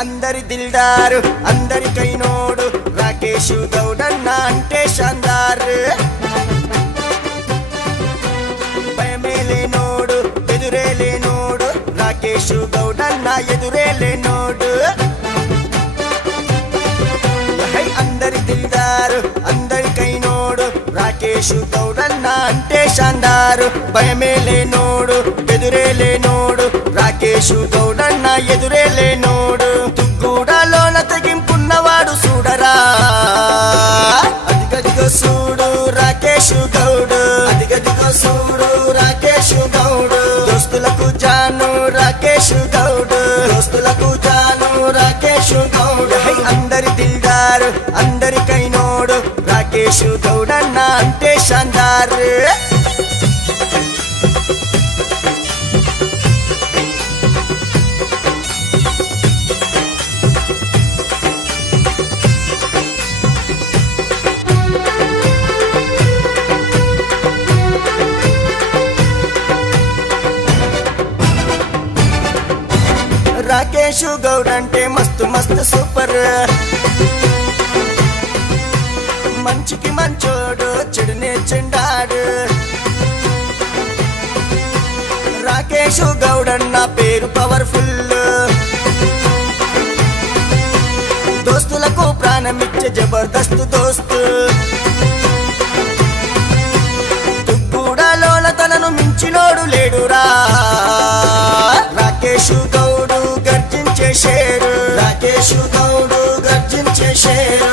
అందరి దిల్దారు అందరికైనోడు రాకేష్ గౌడన్న అంటే షాందార్ భయమే లేనోడు ఎదురే లేనోడు రాకేష్ గౌడన్న ఎదురే లేనోడు అందరి దిల్దారు అందరికైనోడు రాకేష్ గౌడన్న అంటే షాందారు భయమే లేనోడు ఎదురే లేనోడు రాకేష్ గౌడన్న ఎదురే లేనోడు తుగ్గూడలోన తెగింపున్నవాడు చూడరా అదిగదిగో చూడు రాకేష్ గౌడు అదిగదిగో చూడు రాకేష్ గౌడు దోస్తులకు జాను రాకేష్ గౌడు దోస్తులకు జాను రాకేష్ గౌడు అందరి దిల్దారు అందరికైనోడు రాకేష్ గౌడన్న అంటే షాందార్ రాకేష్ గౌడ్ అంటే మస్తు మస్తు సూపర్ మంచికి మంచోడు చెడునే చెండాడు రాకేష్ గౌడ్ అన్న పేరు పవర్ఫుల్ దోస్తులకు ప్రాణమిచ్చే జబర్దస్త్ దోస్తు తుగ్గూడలోన తనను మించినోడు లేడురా రాకేష్ గౌడు గర్జించే షేరు రాకేష్ గౌడు గర్జించే షేరు